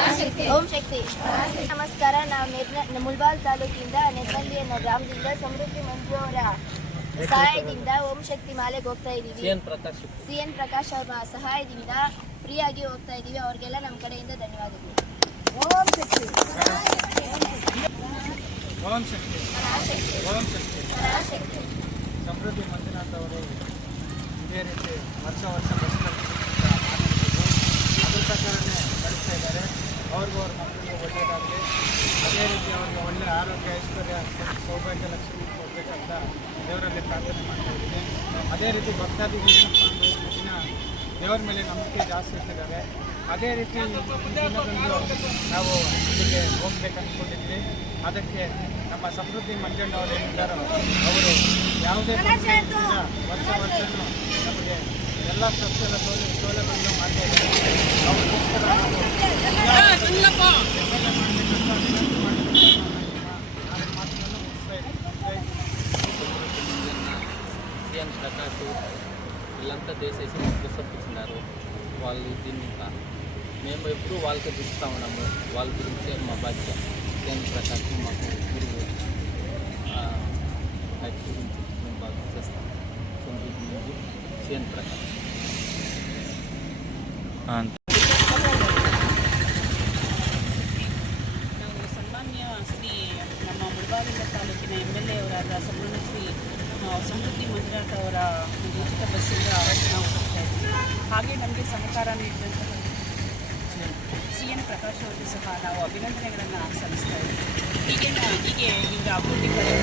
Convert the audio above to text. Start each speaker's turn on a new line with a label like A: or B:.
A: ಓಂ ಶಕ್ತಿ. ನಮಸ್ಕಾರ ನಾವು ನೆರ್ನ ಮುಳ್ಬಾಲ್ ತಾಲೂಕಿಂದ ನೆರ್ನಳ್ಳಿ ಅನ್ನೋ ಗ್ರಾಮದಿಂದ ಸಮೃದ್ಧಿ ಮಂಜು ಅವರ ಸಹಾಯದಿಂದ ಓಂ ಶಕ್ತಿ ಮಾಲೆಗೆ ಹೋಗ್ತಾ ಇದ್ದೀವಿ ಸಿ ಎನ್ ಪ್ರಕಾಶ್ ಅವರ ಸಹಾಯದಿಂದ ಫ್ರೀಯಾಗಿ ಹೋಗ್ತಾ ಇದ್ದೀವಿ ಅವ್ರಿಗೆಲ್ಲ ನಮ್ಮ ಕಡೆಯಿಂದ ಧನ್ಯವಾದಗಳು.
B: ಓಂ ಶಕ್ತಿ.
C: ಓಂ ಶಕ್ತಿ. ಓಂ ಶಕ್ತಿ. ಸಮೃದ್ಧಿ ಮಂಜುನಾಥ್ ಅವರು ಇದೇ ರೀತಿ ವರ್ಷ ವರ್ಷ ಬಸ್ ಅದ್ರ ಪ್ರಕಾರನೇ ನಡೆಸ್ತಾ ಇದ್ದಾರೆ ಅವ್ರಿಗೂ ಅವ್ರ ಮಕ್ಕಳಿಗೆ ಒಳ್ಳೆಯದಾಗಲಿ ಅದೇ ರೀತಿ ಅವ್ರಿಗೆ ಒಳ್ಳೆ ಆರೋಗ್ಯ, ಐಶ್ವರ್ಯ, ಸೌಭಾಗ್ಯ, ಲಕ್ಷ್ಮಿ ಕೊಡಬೇಕಂತ ದೇವರಲ್ಲಿ ಪ್ರಾರ್ಥನೆ ಮಾಡ್ತಾ ಇದ್ದೀನಿ. ಅದೇ ರೀತಿ ಭಕ್ತಾದಿಗಳು ಏನಪ್ಪ ಅಂದರೆ ದಿನ ದೇವರ ಮೇಲೆ ನಂಬಿಕೆ ಜಾಸ್ತಿ ಇರ್ತಿದ್ದಾರೆ ಅದೇ ರೀತಿ ನಾವು ಇಲ್ಲಿಗೆ ಹೋಗ್ಬೇಕು ಅಂದ್ಕೊಂಡಿದ್ವಿ ಅದಕ್ಕೆ ನಮ್ಮ ಸಮೃದ್ಧಿ ಮಂಜಣ್ಣವರು ಏನಿದ್ದಾರೋ ಅವರು ಯಾವುದೇ ವರ್ಷ ವರ್ಷನೂ ನಮಗೆ ಎಲ್ಲ ಸೌಲಭ್ಯ ಸೌಲಭ್ಯಗಳನ್ನು ಮಾಡ್ತಾ ಇದ್ದಾರೆ.
D: సిఎన్ ప్రకాష్ వీళ్ళంతా దేశేసి ప్రసప్పించినారు వాళ్ళు దీన్ని ఇంకా మేము ఎప్పుడూ వాళ్ళకి చూస్తూ ఉన్నాము వాళ్ళ గురించే మా బాధ్యత సిఎన్ ప్రకాష్ మాకు గురువు ఆ, ఆయన గురించి మేము బాగా చేస్తాం సంగీత్ ముందు సిఎన్ ప్రకాష్
B: ನಾವು ಸನ್ಮಾನ್ಯ ಶ್ರೀ ನಮ್ಮ ಮುಳಬಾಗಿಲ ತಾಲೂಕಿನ ಎಮ್ ಎಲ್ ಎ ಅವರಾದ ಸನ್ಮಾನ್ಯ ಶ್ರೀ ಆ, ಸಮೃದ್ಧಿ ಮಂಜುನಾಥ್ ಅವರ ಒಂದು ಉಚಿತ ಬಸ್ಸಿಂದ ನಾವು ಹೋಗ್ತಾ ಇದ್ದೀವಿ. ಹಾಗೆ ನಮಗೆ ಸಹಕಾರ ನೀಡಿದಂತಹ ಸಿ ಎನ್ ಪ್ರಕಾಶ್ ಅವರಿಗೂ ಸಹ ನಾವು ಅಭಿನಂದನೆಗಳನ್ನು ಸಲ್ಲಿಸ್ತಾ ಇದ್ದೀವಿ. ಹೀಗೆ ಹೀಗೆ ಈಗ ಅಭಿವೃದ್ಧಿ ನಾನು